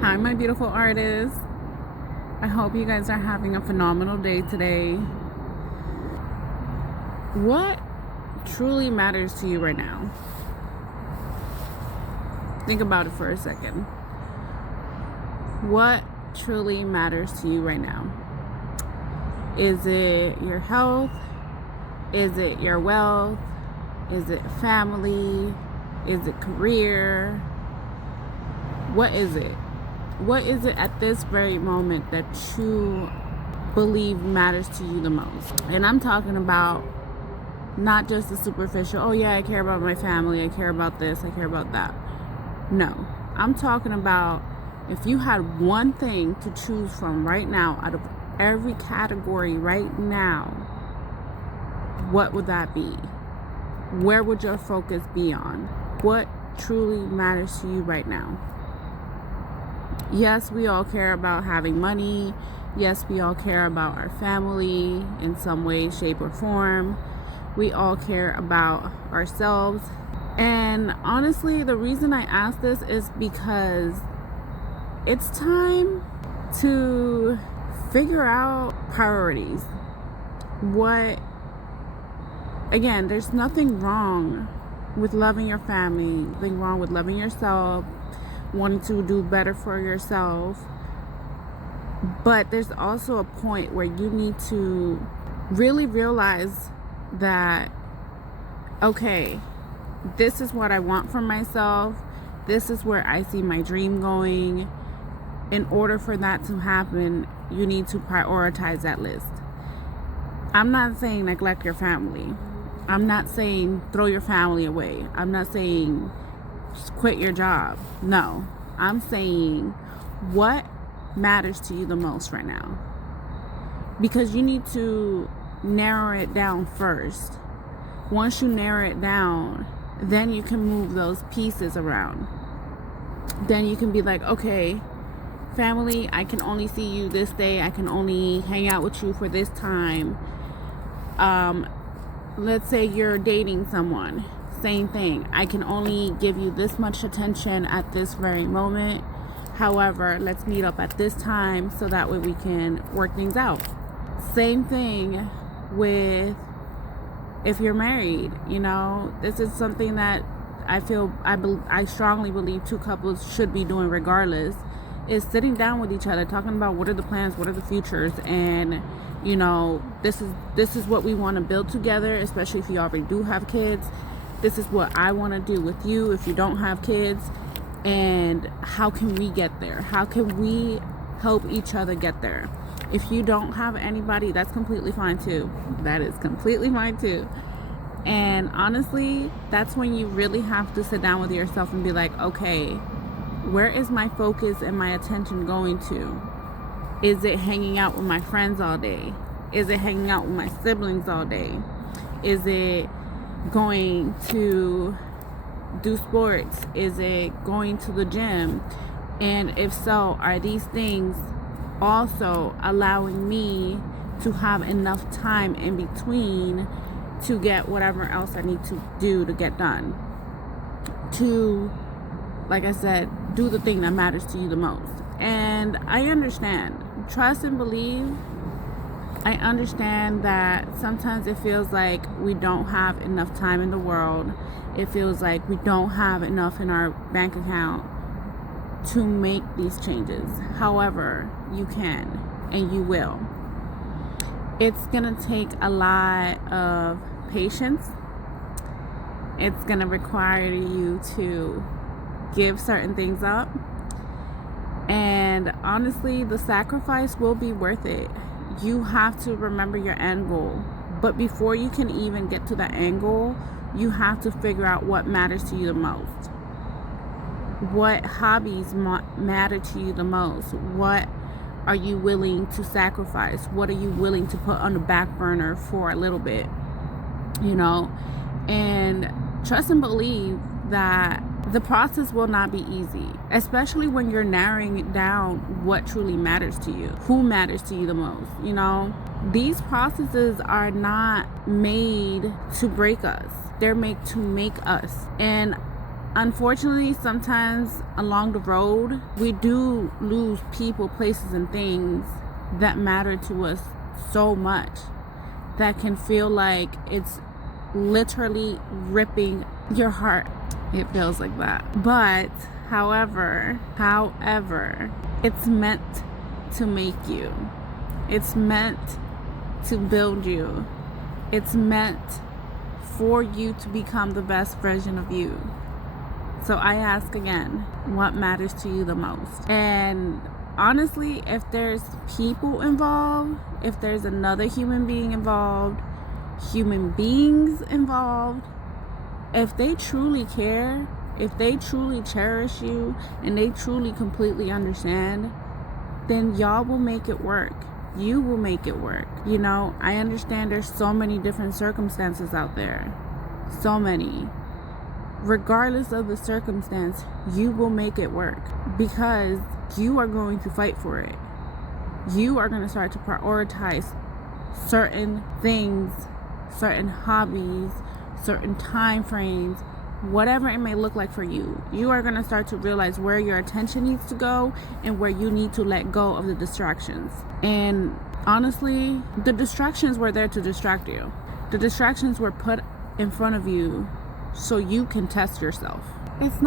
Hi, my beautiful artists. I hope you guys are having a phenomenal day today. What truly matters to you right now? Think about it for a second. What truly matters to you right now? Is it your health? Is it your wealth? Is it family? Is it career? What is it? What is it at this very moment that you believe matters to you the most? And I'm talking about not just the superficial, oh yeah, I care about my family, I care about this, I care about that. No, I'm talking about if you had one thing to choose from right now out of every category right now, what would that be? Where would your focus be on? What truly matters to you right now? Yes, we all care about having money. Yes, we all care about our family in some way, shape, or form. We all care about ourselves. And honestly, the reason I ask this is because it's time to figure out priorities. Again, there's nothing wrong with loving your family, nothing wrong with loving yourself, wanting to do better for yourself. But there's also a point where you need to really realize that, okay, this is what I want from myself. This is where I see my dream going. In order for that to happen, you need to prioritize that list. I'm not saying neglect your family. I'm not saying throw your family away. I'm not saying just quit your job. No, I'm saying what matters to you the most right now. Because you need to narrow it down first. Once you narrow it down, then you can move those pieces around. Then you can be like, okay, family, I can only see you this day. I can only hang out with you for this time. Let's say you're dating someone. Same thing. I can only give you this much attention at this very moment. However, let's meet up at this time so that way we can work things out. Same thing with if you're married. This is something that I strongly believe two couples should be doing regardless, is sitting down with each other, talking about what are the plans, what are the futures, and this is what we want to build together, especially if you already do have kids. This is what I want to do with you if you don't have kids, and how can we get there? How can we help each other get there? If you don't have anybody, that's completely fine too. That is completely fine too. And honestly, that's when you really have to sit down with yourself and be like, okay, where is my focus and my attention going to? Is it hanging out with my friends all day? Is it hanging out with my siblings all day? Is it going to do sports? Is it going to the gym? And if so, are these things also allowing me to have enough time in between to get whatever else I need to do to get done? To, like I said, do the thing that matters to you the most. And I understand. Trust and believe. I understand that sometimes it feels like we don't have enough time in the world. It feels like we don't have enough in our bank account to make these changes. However, you can and you will. It's gonna take a lot of patience. It's gonna require you to give certain things up. And honestly, the sacrifice will be worth it. You have to remember your end goal. But before you can even get to that end goal, you have to figure out what matters to you the most. What hobbies matter to you the most? What are you willing to sacrifice? What are you willing to put on the back burner for a little bit? And trust and believe that the process will not be easy, especially when you're narrowing it down what truly matters to you, who matters to you the most. These processes are not made to break us. They're made to make us. And unfortunately, sometimes along the road, we do lose people, places, and things that matter to us so much that can feel like it's literally ripping your heart. It feels like that. But however, it's meant to make you. It's meant to build you. It's meant for you to become the best version of you. So I ask again, what matters to you the most? And honestly, if there's people involved, if there's another human being involved, human beings involved, if they truly care, if they truly cherish you, and they truly completely understand, then y'all will make it work. You will make it work. You know, I understand there's so many different circumstances out there. So many. Regardless of the circumstance, you will make it work because you are going to fight for it. You are going to start to prioritize certain things, certain hobbies, certain time frames, whatever it may look like for you. You are going to start to realize where your attention needs to go and where you need to let go of the distractions. And honestly, the distractions were there to distract you. The distractions were put in front of you so you can test yourself. It's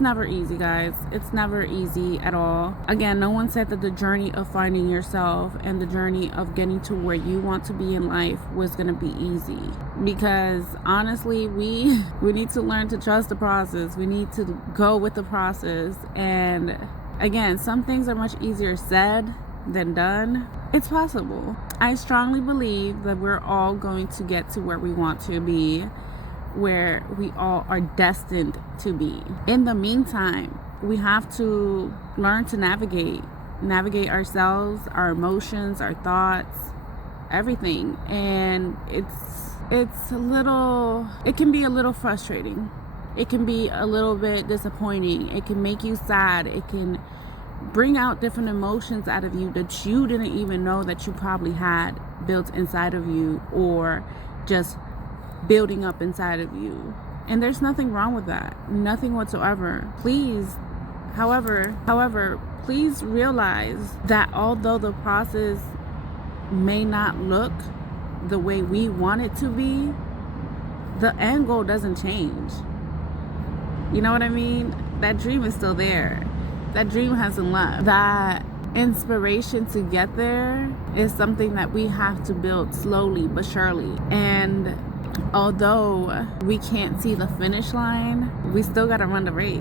never easy, guys. It's never easy at all. Again, no one said that the journey of finding yourself and the journey of getting to where you want to be in life was going to be easy. Because honestly, we need to learn to trust the process. We need to go with the process. And again, some things are much easier said than done. It's possible. I strongly believe that we're all going to get to where we want to be, where we all are destined to be. In the meantime, we have to learn to navigate ourselves, our emotions, our thoughts, everything. And it can be a little frustrating. It can be a little bit disappointing. It can make you sad. It can bring out different emotions out of you that you didn't even know that you probably had built inside of you, or just building up inside of you. And there's nothing wrong with that, nothing whatsoever. Please, however, please realize that although the process may not look the way we want it to be, the end goal doesn't change. You know what I mean? That dream is still there. That dream hasn't left. That inspiration to get there is something that we have to build slowly but surely. And although we can't see the finish line, we still gotta run the race.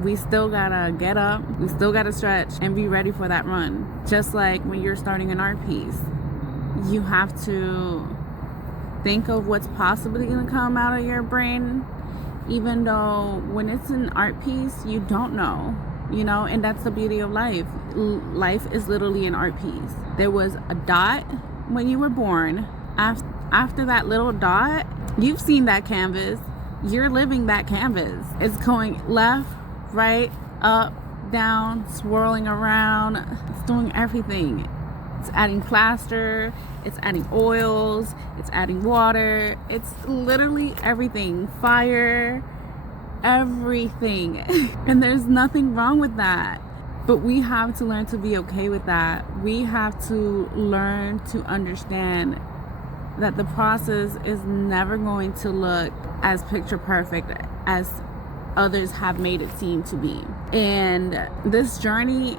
We still gotta get up, we still gotta stretch and be ready for that run. Just like when you're starting an art piece, you have to think of what's possibly gonna come out of your brain, even though when it's an art piece, you don't know. You know, and that's the beauty of life. Life is literally an art piece. There was a dot when you were born. After that little dot, you've seen that canvas. You're living that canvas. It's going left, right, up, down, swirling around. It's doing everything. It's adding plaster. It's adding oils. It's adding water. It's literally everything. Fire. Everything. And there's nothing wrong with that, but we have to learn to be okay with that. We have to learn to understand that the process is never going to look as picture perfect as others have made it seem to be. And this journey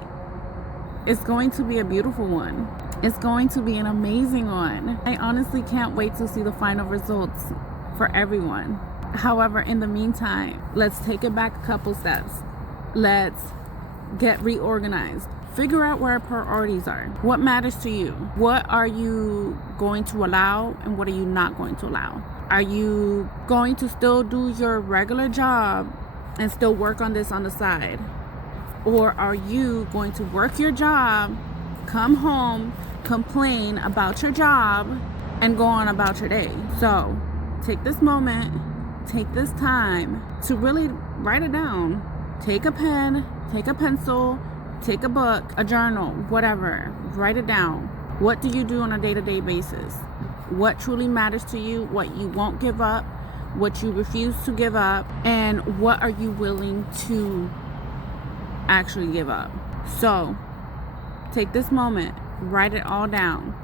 is going to be a beautiful one. It's going to be an amazing one. I honestly can't wait to see the final results for everyone. However, in the meantime, let's take it back a couple steps. Let's get reorganized. Figure out where our priorities are. What matters to you? What are you going to allow and what are you not going to allow? Are you going to still do your regular job and still work on this on the side? Or are you going to work your job, come home, complain about your job, and go on about your day? So take this moment, take this time to really write it down. Take a pen, take a pencil, take a book, a journal, whatever. Write it down. What do you do on a day-to-day basis? What truly matters to you? What you won't give up? what you refuse to give up, and what are you willing to actually give up. So take this moment, write it all down.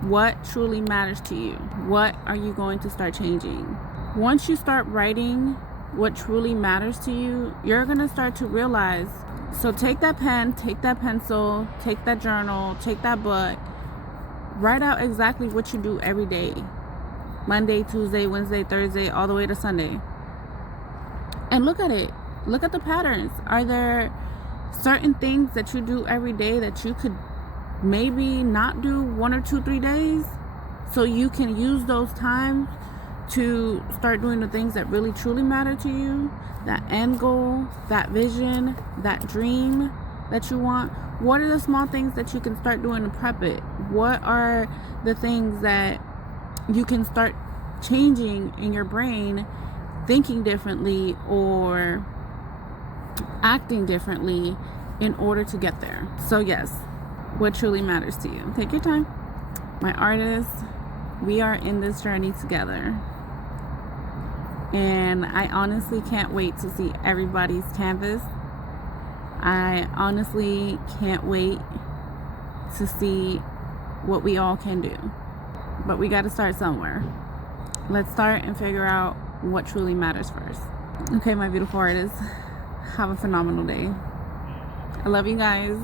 What truly matters to you? What are you going to start changing? Once you start writing what truly matters to you, you're going to start to realize. So take that pen, take that pencil, take that journal, take that book, write out exactly what you do every day. Monday, Tuesday, Wednesday, Thursday, all the way to Sunday. And look at it. Look at the patterns. Are there certain things that you do every day that you could maybe not do 1 or 2, 3 days? So you can use those times to start doing the things that really truly matter to you. That end goal, that vision, that dream that you want. What are the small things that you can start doing to prep it? What are the things that you can start changing in your brain, thinking differently or acting differently in order to get there? So yes, what truly matters to you. Take your time. My artists, we are in this journey together. And I honestly can't wait to see everybody's canvas. I honestly can't wait to see what we all can do. But we got to start somewhere. Let's start and figure out what truly matters first. Okay, my beautiful artists, have a phenomenal day. I love you guys.